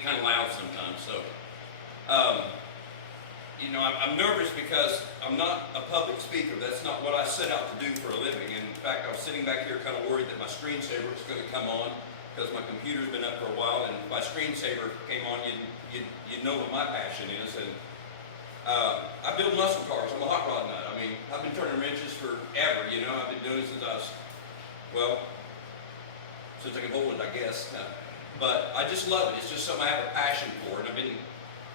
get kind of loud sometimes. So, you know, I'm nervous because I'm not a public speaker. That's not what I set out to do for a living. And in fact, I was sitting back here kind of worried that my screensaver was going to come on because my computer's been up for a while, and if my screensaver came on, you'd know what my passion is. And I build muscle cars. I'm a hot rod nut. I mean, I've been turning wrenches forever, you know. I've been doing it since since I can hold it, I guess. But I just love it. It's just something I have a passion for. And I've been,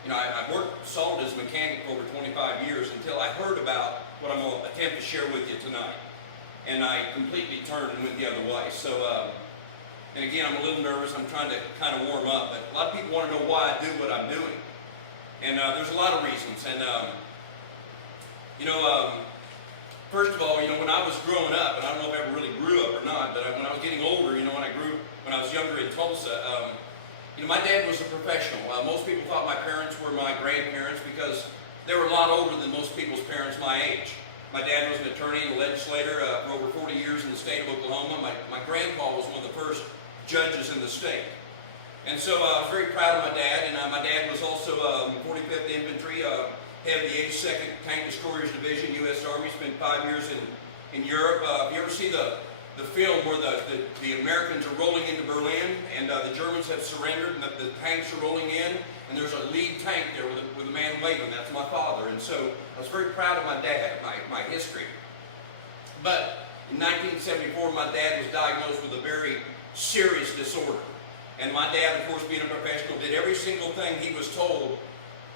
you know, I've worked solid as a mechanic for over 25 years until I heard about what I'm going to attempt to share with you tonight. And I completely turned and went the other way. So, and again, I'm a little nervous. I'm trying to kind of warm up. But a lot of people want to know why I do what I'm doing. And there's a lot of reasons. And, you know, first of all, you know, when I was growing up, and I don't know if I ever really grew up or not, but when I was getting older, you know, when I was younger in Tulsa, you know, my dad was a professional. Most people thought my parents were my grandparents because they were a lot older than most people's parents my age. My dad was an attorney and a legislator for over 40 years in the state of Oklahoma. My grandpa was one of the first judges in the state. And so I was very proud of my dad, and my dad was also 45th Infantry, head of the 82nd Tank Destroyers Division, U.S. Army, spent 5 years in Europe. You ever see the film where the Americans are rolling into Berlin, and the Germans have surrendered, and the tanks are rolling in, and there's a lead tank there with a man waving. That's my father. And so I was very proud of my dad, my history. But in 1974, my dad was diagnosed with a very serious disorder. And my dad, of course, being a professional, did every single thing he was told.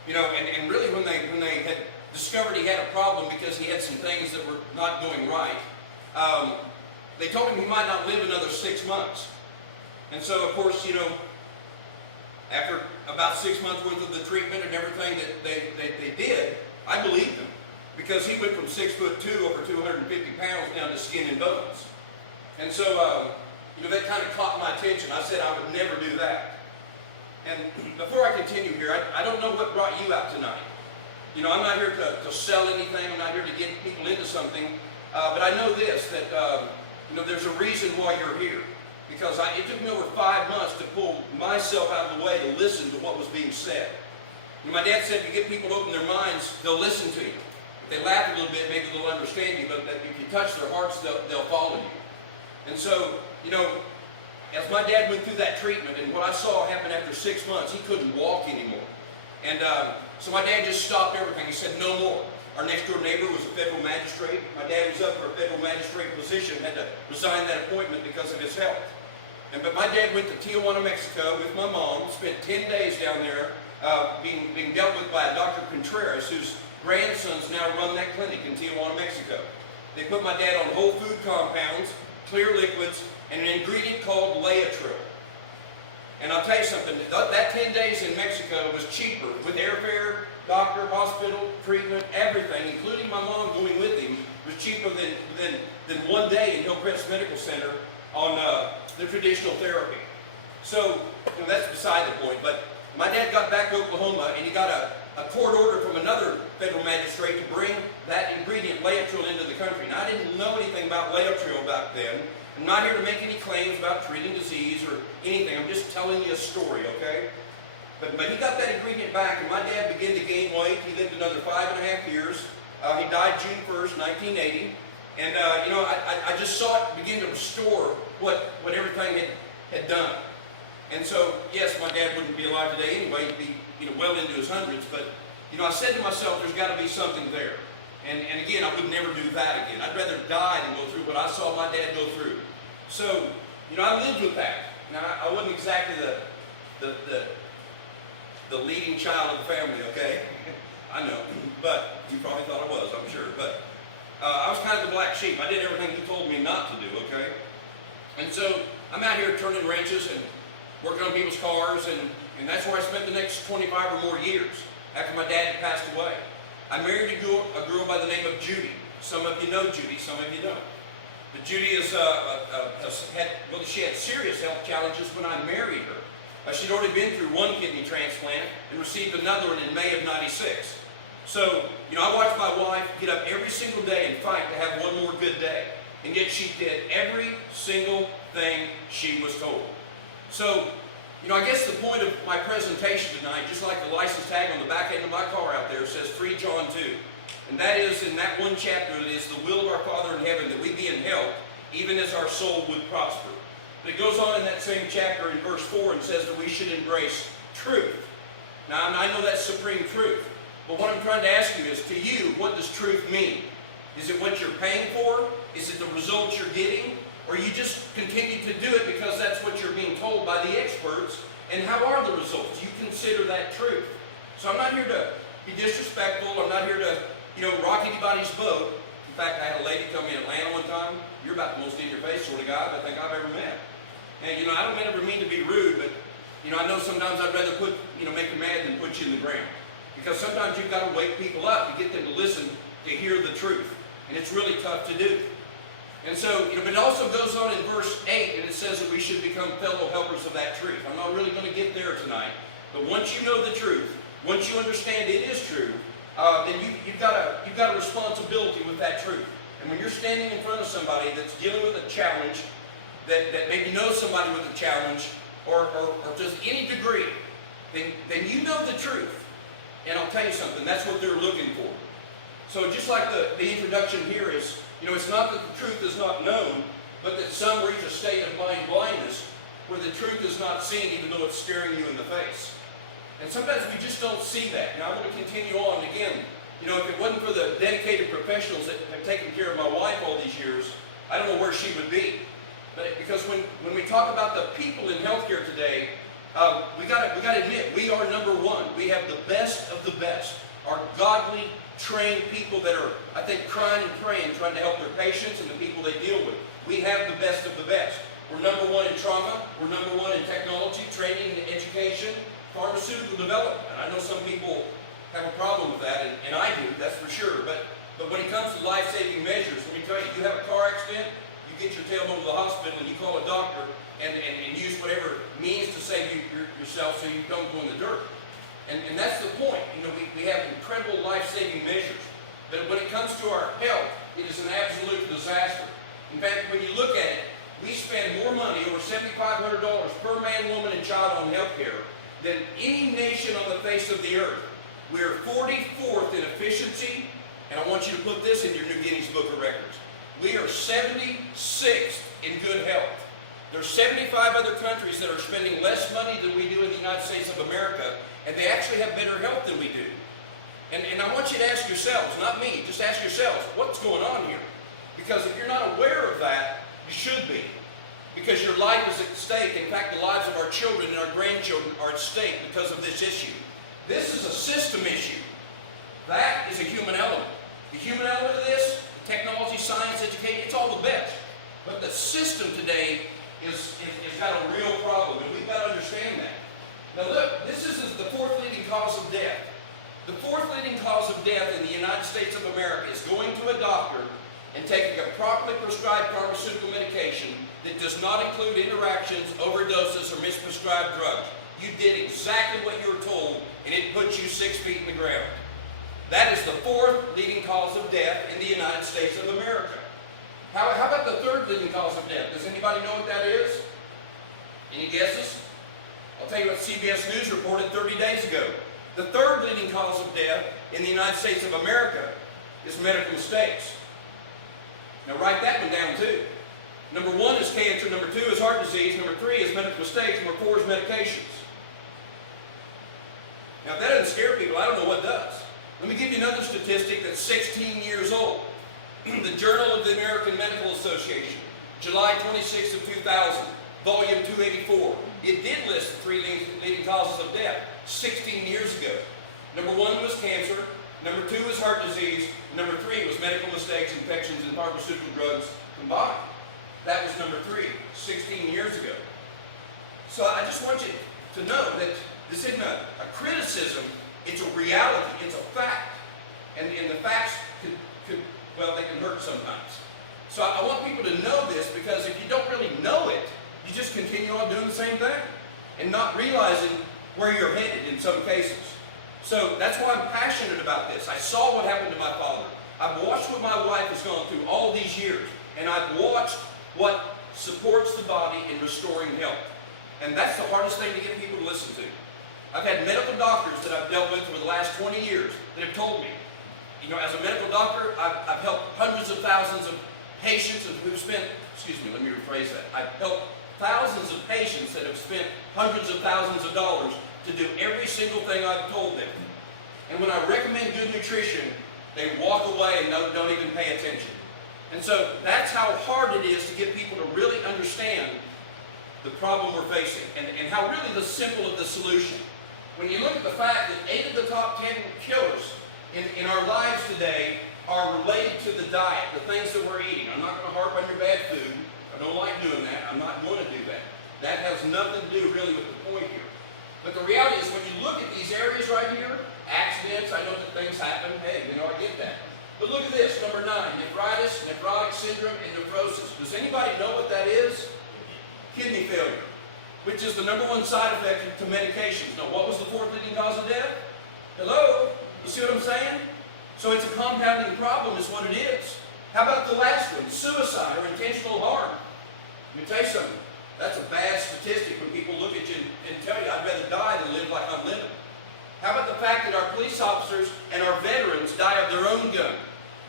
You know, and really when they had discovered he had a problem because he had some things that were not going right, they told him he might not live another 6 months. And so, of course, you know, after about 6 months worth of the treatment and everything that they did, I believed them. Because he went from 6'2", over 250 pounds, down to skin and bones. And so, you know, that kind of caught my attention. I said I would never do that. And before I continue here, I don't know what brought you out tonight. You know, I'm not here to sell anything. I'm not here to get people into something. But I know this, that, you know, there's a reason why you're here. Because it took me over 5 months to pull myself out of the way to listen to what was being said. You know, my dad said if you get people to open their minds, they'll listen to you. If they laugh a little bit, maybe they'll understand you. But if you touch their hearts, they'll follow you. And so, you know, as my dad went through that treatment, and what I saw happen after 6 months, he couldn't walk anymore. And so my dad just stopped everything. He said, no more. Our next door neighbor was a federal magistrate. My dad was up for a federal magistrate position, had to resign that appointment because of his health. But my dad went to Tijuana, Mexico with my mom, spent 10 days down there being dealt with by Dr. Contreras, whose grandsons now run that clinic in Tijuana, Mexico. They put my dad on whole food compounds, clear liquids, and an ingredient called Laetrile. And I'll tell you something, that 10 days in Mexico was cheaper with airfare, doctor, hospital, treatment, everything, including my mom going with him, was cheaper than 1 day in Hillcrest Medical Center on the traditional therapy. So, you know, that's beside the point. But my dad got back to Oklahoma, and he got a court order from another federal magistrate to bring that ingredient, Laetrile, into the country. Now, I didn't know anything about Laetrile back then. I'm not here to make any claims about treating disease or anything. I'm just telling you a story, okay? But he got that ingredient back, and my dad began to gain weight. He lived another 5.5 years. He died June 1st, 1980. And, you know, I just saw it begin to restore what everything had done. And so, yes, my dad wouldn't be alive today anyway. He'd be, you know, well into his hundreds. But, you know, I said to myself, there's got to be something there. And again, I would never do that again. I'd rather die than go through what I saw my dad go through. So, you know, I lived with that. Now, I wasn't exactly the leading child of the family, okay? I know, but you probably thought I was, I'm sure. But I was kind of the black sheep. I did everything he told me not to do, okay? And so I'm out here turning wrenches and working on people's cars, and that's where I spent the next 25 or more years after my dad had passed away. I married a girl by the name of Judy. Some of you know Judy, some of you don't. But Judy she had serious health challenges when I married her. She'd already been through 1 kidney transplant and received another one in May of '96. So, you know, I watched my wife get up every single day and fight to have one more good day. And yet she did every single thing she was told. So, I guess the point of my presentation tonight, just like the license tag on the back end of my car out there, says 3 John 2. And that is, in that one chapter, it is the will of our Father in heaven that we be in health, even as our soul would prosper. But it goes on in that same chapter in verse 4 and says that we should embrace truth. Now, I know that's supreme truth. But what I'm trying to ask you is, to you, what does truth mean? Is it what you're paying for? Is it the results you're getting? Or you just continue to do it because that's what you're being told by the experts? And how are the results? You consider that truth. So I'm not here to be disrespectful. I'm not here to, rock anybody's boat. In fact, I had a lady tell me in Atlanta one time, you're about the most in-your-face sort of guy I think I've ever met. And, I don't ever mean to be rude, but, I know sometimes I'd rather make you mad than put you in the ground. Because sometimes you've got to wake people up to get them to listen, to hear the truth. And it's really tough to do. And so, but it also goes on in verse 8, and it says that we should become fellow helpers of that truth. I'm not really going to get there tonight, but once you know the truth, once you understand it is true, then you've got a responsibility with that truth. And when you're standing in front of somebody that's dealing with a challenge, that maybe knows somebody with a challenge, or to any degree, then you know the truth. And I'll tell you something, that's what they're looking for. So just like the introduction here is, it's not that the truth is not known, but that some reach a state of mind blindness where the truth is not seen even though it's staring you in the face. And sometimes we just don't see that. Now I'm going to continue on. Again, if it wasn't for the dedicated professionals that have taken care of my wife all these years, I don't know where she would be. But because when we talk about the people in healthcare today, we got to admit, we are number one. We have the best of the best. Our godly, trained people that are, I think, crying and praying, trying to help their patients and the people they deal with. We have the best of the best. We're number one in trauma. We're number one in technology, training, education, pharmaceutical development. And I know some people have a problem with that, and I do, that's for sure. But when it comes to life-saving measures, let me tell you, you have a car accident, you get your tailbone to the hospital, and you call a doctor and use whatever means to save yourself so you don't go in the dirt. And that's the point. We have incredible life-saving measures. But when it comes to our health, it is an absolute disaster. In fact, when you look at it, we spend more money, over $7,500 per man, woman, and child on health care than any nation on the face of the earth. We are 44th in efficiency, and I want you to put this in your new Guinness Book of Records. We are 76th in good health. There's 75 other countries that are spending less money than we do in the United States of America, and they actually have better health than we do. And I want you to ask yourselves, not me, just ask yourselves, what's going on here? Because if you're not aware of that, you should be. Because your life is at stake. In fact, the lives of our children and our grandchildren are at stake because of this issue. This is a system issue. That is a human element. The human element of this, the technology, science, education, it's all the best. But the system today is got a real problem, and we've got to understand that. Now look, this is the fourth leading cause of death. The fourth leading cause of death in the United States of America is going to a doctor and taking a properly prescribed pharmaceutical medication that does not include interactions, overdoses, or misprescribed drugs. You did exactly what you were told, and it puts you 6 feet in the ground. That is the fourth leading cause of death in the United States of America. How about the third leading cause of death? Does anybody know what that is? Any guesses? I'll tell you what CBS News reported 30 days ago. The third leading cause of death in the United States of America is medical mistakes. Now write that one down too. Number 1 is cancer, number 2 is heart disease, number 3 is medical mistakes, number 4 is medications. Now if that doesn't scare people, I don't know what does. Let me give you another statistic that's 16 years old. The Journal of the American Medical Association, July 26th of 2000, volume 284. It did list the 3 leading causes of death 16 years ago. Number 1 was cancer, number 2 was heart disease, number 3 was medical mistakes, infections, and pharmaceutical drugs combined. That was number 3, 16 years ago. So I just want you to know that this isn't a criticism, it's a reality, it's a fact. And the facts they can hurt sometimes. So I want people to know this, because if you don't really know it, you just continue on doing the same thing and not realizing where you're headed in some cases. So that's why I'm passionate about this. I saw what happened to my father. I've watched what my wife has gone through all these years, and I've watched what supports the body in restoring health. And that's the hardest thing to get people to listen to. I've had medical doctors that I've dealt with for the last 20 years that have told me, you know, as a medical doctor, I've helped hundreds of thousands of patients who've spent, excuse me, let me rephrase that. I've helped thousands of patients that have spent hundreds of thousands of dollars to do every single thing I've told them. And when I recommend good nutrition, they walk away and don't even pay attention. And so that's how hard it is to get people to really understand the problem we're facing and how really the simple of the solution. When you look at the fact that 8 of the top 10 killers in our lives today are related to the diet, the things that we're eating. I'm not going to harp on your bad food. I don't like doing that. I'm not going to do that. That has nothing to do really with the point here. But the reality is when you look at these areas right here, accidents, I know that things happen. Hey, you know, I get that. But look at this, number 9, nephritis, nephrotic syndrome, and nephrosis. Does anybody know what that is? Kidney failure, which is the #1 side effect to medications. Now, what was the 4th leading cause of death? Hello? You see what I'm saying? So it's a compounding problem is what it is. How about the last one? Suicide or intentional harm. Let me tell you something. That's a bad statistic when people look at you and tell you, I'd rather die than live like I'm living. How about the fact that our police officers and our veterans die of their own gun?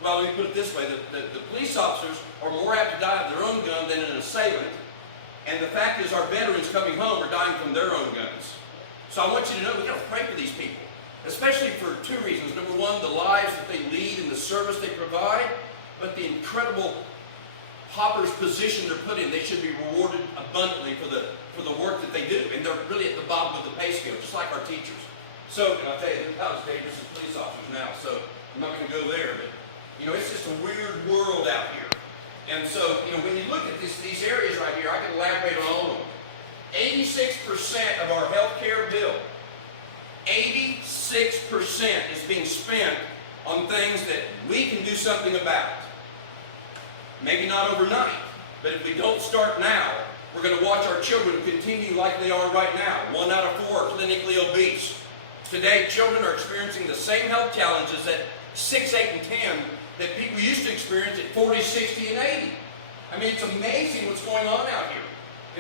Well, let me put it this way. The police officers are more apt to die of their own gun than an assailant. And the fact is our veterans coming home are dying from their own guns. So I want you to know we've got to pray for these people. Especially for 2 reasons. Number 1, the lives that they lead and the service they provide, but the incredible pauper's position they're put in. They should be rewarded abundantly for the work that they do. And they're really at the bottom of the pay scale, just like our teachers. So, and I'll tell you, this house dangerous as police officers now, so I'm not going to go there, but, you know, it's just a weird world out here. And so, you know, when you look at these areas right here, I can elaborate on all of them. 86% of our health care bill, 86% is being spent on things that we can do something about. Maybe not overnight, but if we don't start now, we're going to watch our children continue like they are right now. 1 out of 4 are clinically obese. Today, children are experiencing the same health challenges at 6, 8, and 10 that people used to experience at 40, 60, and 80. I mean, it's amazing what's going on out here.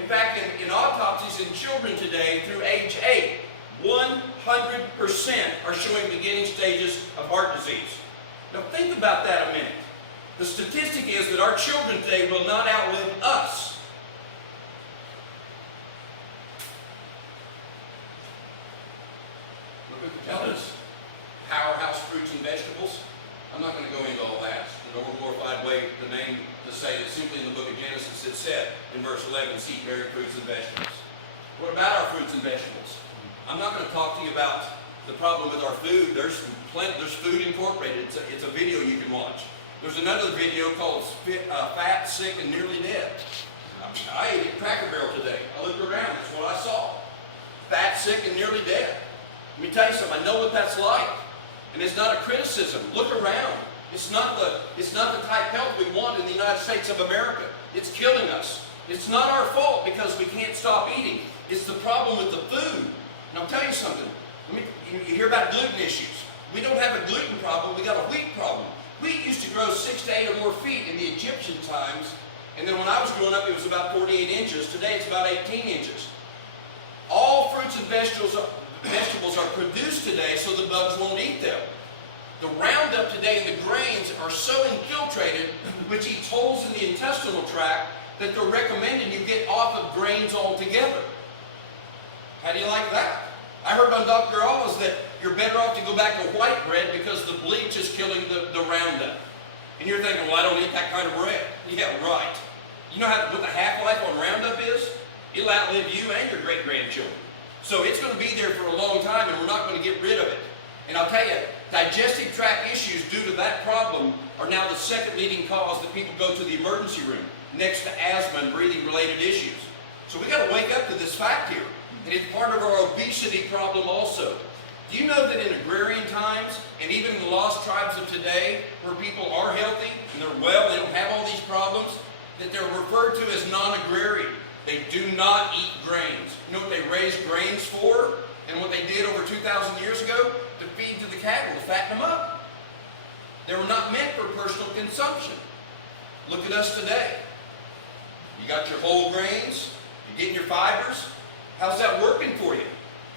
In fact, in autopsies in children today through age 8, 100% are showing beginning stages of heart disease. Now think about that a minute. The statistic is that our children today will not outlive us. Look at the Jonas. Powerhouse fruits and vegetables. I'm not going to go into all that. The overglorified way to say that simply in the book of Genesis it said in verse 11, seed bearing fruits and vegetables. What about our fruits and vegetables? I'm not going to talk to you about the problem with our food. There's food incorporated. It's a video you can watch. There's another video called Fat, Sick, and Nearly Dead. I ate at Cracker Barrel today. I looked around. That's what I saw. Fat, sick, and nearly dead. Let me tell you something. I know what that's like. And it's not a criticism. Look around. It's not the type health we want in the United States of America. It's killing us. It's not our fault because we can't stop eating. It's the problem with the food. And I'll tell you something. You hear about gluten issues. We don't have a gluten problem. We got a wheat problem. Wheat used to grow 6 to 8 or more feet in the Egyptian times. And then when I was growing up, it was about 48 inches. Today, it's about 18 inches. All fruits and vegetables are produced today so the bugs won't eat them. The Roundup today in the grains are so infiltrated, which eats holes in the intestinal tract, that they're recommending you get off of grains altogether. How do you like that? I heard on Dr. Oz that you're better off to go back to white bread because the bleach is killing the Roundup. And you're thinking, well, I don't eat that kind of bread. Yeah, right. You know what the half-life on Roundup is? It'll outlive you and your great-grandchildren. So it's going to be there for a long time, and we're not going to get rid of it. And I'll tell you, digestive tract issues due to that problem are now the second leading cause that people go to the emergency room, next to asthma and breathing-related issues. So we got to wake up to this fact here. And it's part of our obesity problem also. Do you know that in agrarian times, and even in the lost tribes of today, where people are healthy, and they're well, they don't have all these problems, that they're referred to as non-agrarian. They do not eat grains. You know what they raised grains for? And what they did over 2,000 years ago? To feed to the cattle, to fatten them up. They were not meant for personal consumption. Look at us today. You got your whole grains, you're getting your fibers, How's that working for you?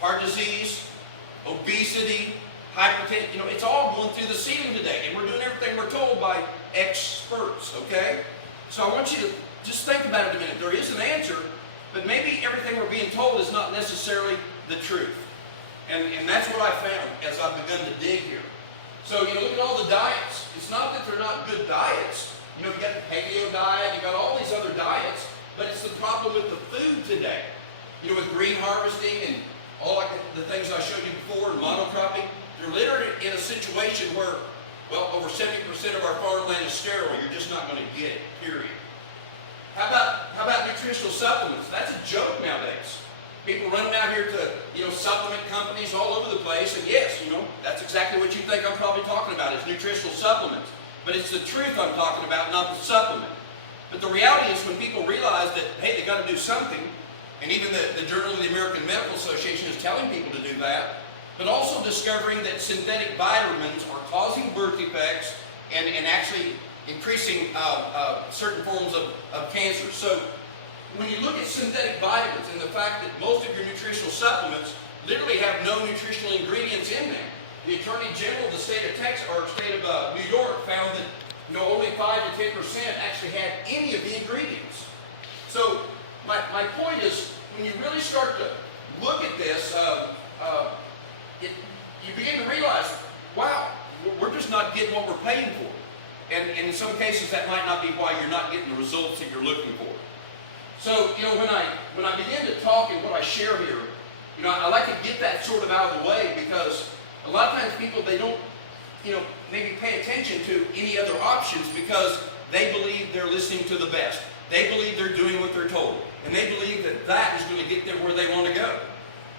Heart disease, obesity, hypertension, it's all going through the ceiling today. And we're doing everything we're told by experts, okay? So I want you to just think about it a minute. There is an answer, but maybe everything we're being told is not necessarily the truth. And that's what I found as I've begun to dig here. So, look at all the diets. It's not that they're not good diets. You got the paleo diet, you got all these other diets, but it's the problem with the food today. With green harvesting and all like the things I showed you before, and monocropping, they're literally in a situation where, well, over 70% of our farmland is sterile. You're just not going to get it, period. How about nutritional supplements? That's a joke nowadays. People running out here to, supplement companies all over the place, and yes, that's exactly what you think I'm probably talking about is nutritional supplements. But it's the truth I'm talking about, not the supplement. But the reality is when people realize that, hey, they got to do something, and even the Journal of the American Medical Association is telling people to do that, but also discovering that synthetic vitamins are causing birth defects and actually increasing certain forms of cancer. So when you look at synthetic vitamins and the fact that most of your nutritional supplements literally have no nutritional ingredients in them, the Attorney General of the state of Texas or state of New York found that only 5 to 10% actually had any of the ingredients. So my point is, when you really start to look at this, you begin to realize, wow, we're just not getting what we're paying for. And in some cases, that might not be why you're not getting the results that you're looking for. So, when I begin to talk and what I share here, I like to get that sort of out of the way because a lot of times people, they don't, maybe pay attention to any other options because they believe they're listening to the best. They believe they're doing what they're told. And they believe that that is going to get them where they want to go.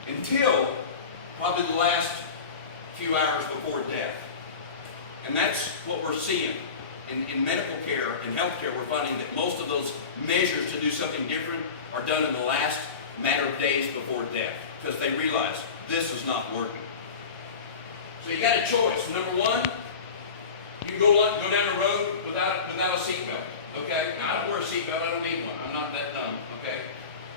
Until probably the last few hours before death. And that's what we're seeing. In medical care and healthcare, we're finding that most of those measures to do something different are done in the last matter of days before death because they realize this is not working. So you got a choice. Number one, you go down the road without a seatbelt. Okay? Now, I don't wear a seatbelt. I don't need one. I'm not that dumb. Okay?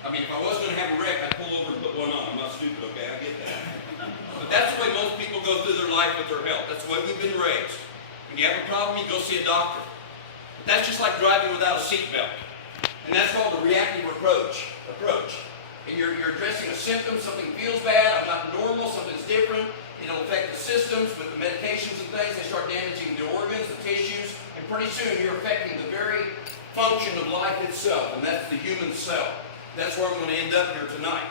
I mean, if I was going to have a wreck, I'd pull over and put one on. I'm not stupid. Okay? I get that. But that's the way most people go through their life with their health. That's the way we've been raised. When you have a problem, you go see a doctor. But that's just like driving without a seatbelt. And that's called the reactive approach. And you're addressing a symptom, something feels bad, I'm not normal, something's different. It'll affect the systems with the medications and things. They start damaging the organs, the tissues, and pretty soon you're affecting the very function of life itself, and that's the human cell. That's where I'm going to end up here tonight.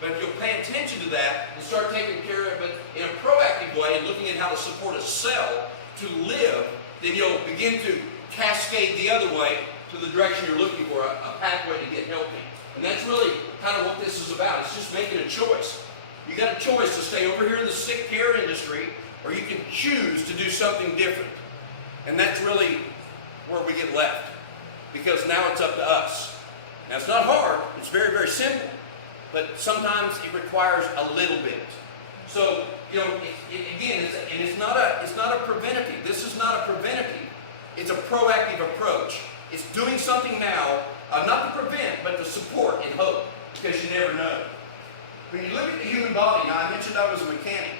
But if you'll pay attention to that and start taking care of it in a proactive way and looking at how to support a cell to live, then you'll begin to cascade the other way to the direction you're looking for, a pathway to get healthy. And that's really kind of what this is about. It's just making a choice. You got a choice to stay over here in the sick care industry, or you can choose to do something different. And that's really where we get left. Because now it's up to us. Now it's not hard, it's very, very simple. But sometimes it requires a little bit. So, it's not a preventative. This is not a preventative. It's a proactive approach. It's doing something now, not to prevent, but to support and hope, because you never know. When you look at the human body, now I mentioned I was a mechanic.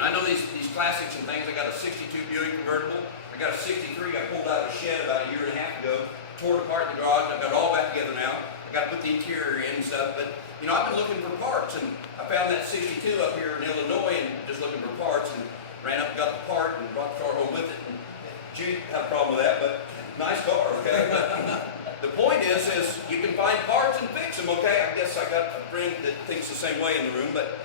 I know these classics and things. I got a 62 Buick convertible. I got a 63 I pulled out of the shed about a year and a half ago, tore it apart in the garage. I've got it all back together now. I got to put the interior in and stuff, but I've been looking for parts, and I found that 62 up here in Illinois and just looking for parts, and ran up and got the part and brought the car home with it. And Judy had a problem with that, but nice car, okay? The point is you can find parts and fix them, okay? I guess I got a friend that thinks the same way in the room, but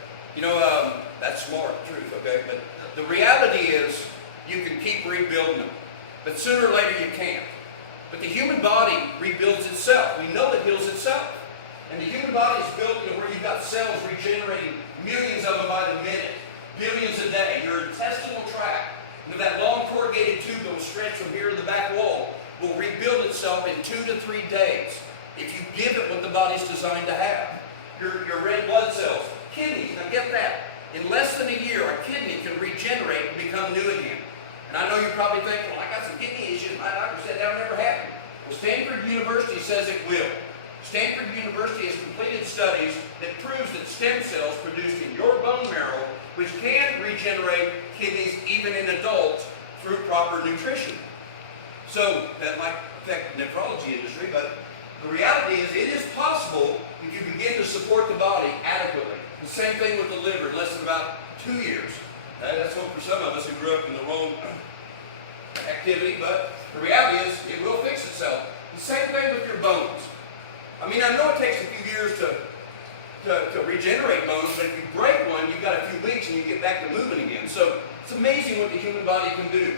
that's smart, truth, okay? But the reality is you can keep rebuilding them, but sooner or later you can't. But the human body rebuilds itself. We know it heals itself. And the human body is built where you've got cells regenerating millions of them by the minute, billions a day. Your intestinal tract, that long corrugated tube that will stretch from here to the back wall, will rebuild itself in 2 to 3 days if you give it what the body's designed to have. Your red blood cells, kidneys, now get that. In less than a year, a kidney can regenerate and become new again. And I know you're probably thinking, well, I got some kidney issues. My doctor said that'll never happen. Well, Stanford University says it will. Stanford University has completed studies that proves that stem cells produced in your bone marrow, which can regenerate kidneys even in adults through proper nutrition. So that might affect the nephrology industry, but the reality is it is possible if you begin to support the body adequately. The same thing with the liver in less than about 2 years. That's hope for some of us who grew up in the wrong activity, but the reality is it will fix itself. The same thing with your bones. I mean, I know it takes a few years to regenerate bones, but if you break one, you've got a few weeks and you get back to moving again. So it's amazing what the human body can do.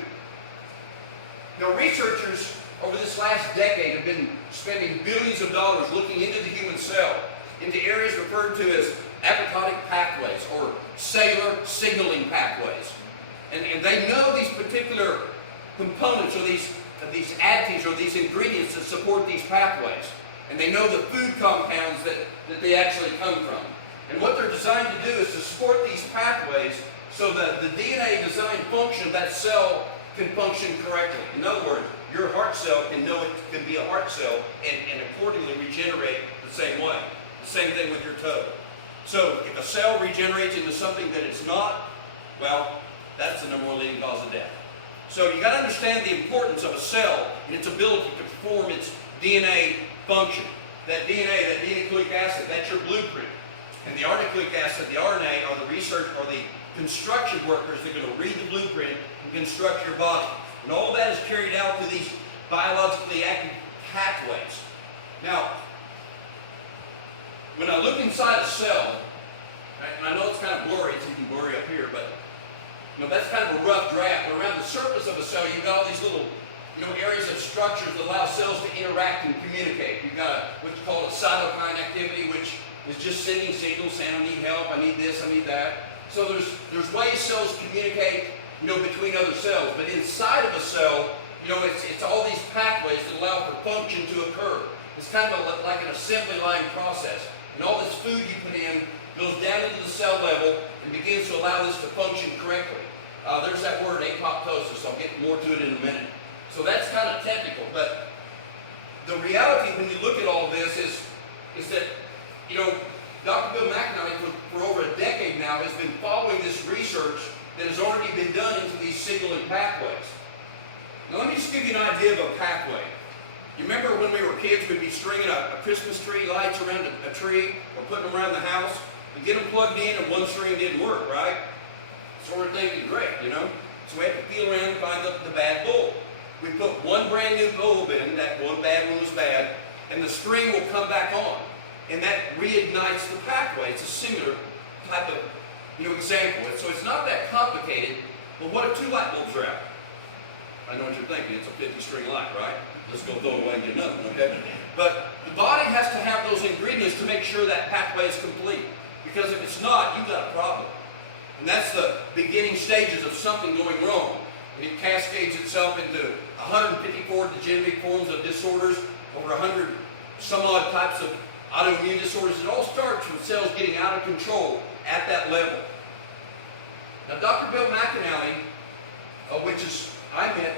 Now, researchers over this last decade have been spending billions of dollars looking into the human cell, into areas referred to as apoptotic pathways or cellular signaling pathways. And they know these particular components or these additives or these ingredients that support these pathways. And they know the food compounds that they actually come from. And what they're designed to do is to support these pathways so that the DNA design function of that cell can function correctly. In other words, your heart cell can know it can be a heart cell and accordingly regenerate the same way. The same thing with your toe. So if a cell regenerates into something that it's not, well, that's the number one leading cause of death. So you got to understand the importance of a cell and its ability to perform its DNA function. That DNA, that denucleic acid, that's your blueprint. And the nucleic acid, the RNA, are the research or the construction workers that are going to read the blueprint and construct your body. And all that is carried out through these biologically active pathways. Now, when I look inside a cell, and I know it's kind of blurry, it's even blurry up here, but that's kind of a rough draft. But around the surface of a cell, you've got all these little areas of structures that allow cells to interact and communicate. You've got what you call a cytokine activity, which is just sending signals saying, I need help, I need this, I need that. So there's ways cells communicate, between other cells. But inside of a cell, it's all these pathways that allow for function to occur. It's kind of like an assembly line process. And all this food you put in goes down into the cell level and begins to allow this to function correctly. There's that word, apoptosis. I'll get more to it in a minute. So that's kind of technical, but the reality when you look at all this is that, Dr. Bill McAnally for over a decade now has been following this research that has already been done into these signaling pathways. Now let me just give you an idea of a pathway. You remember when we were kids, we'd be stringing a Christmas tree lights around a tree or putting them around the house. We'd get them plugged in and one string didn't work, right? So we're thinking, great, So we have to feel around and find the bad bulb. We put one brand new bulb in, that one bad one was bad, and the string will come back on. And that reignites the pathway. It's a similar type of example. So it's not that complicated, but what if 2 light bulbs are out? I know what you're thinking, it's a 50-string light, right? Let's go throw it away and get another one, okay? But the body has to have those ingredients to make sure that pathway is complete. Because if it's not, you've got a problem. And that's the beginning stages of something going wrong. And it cascades itself into 154 degenerative forms of disorders, over 100 some odd types of autoimmune disorders. It all starts with cells getting out of control at that level. Now, Dr. Bill McAnally, which is I met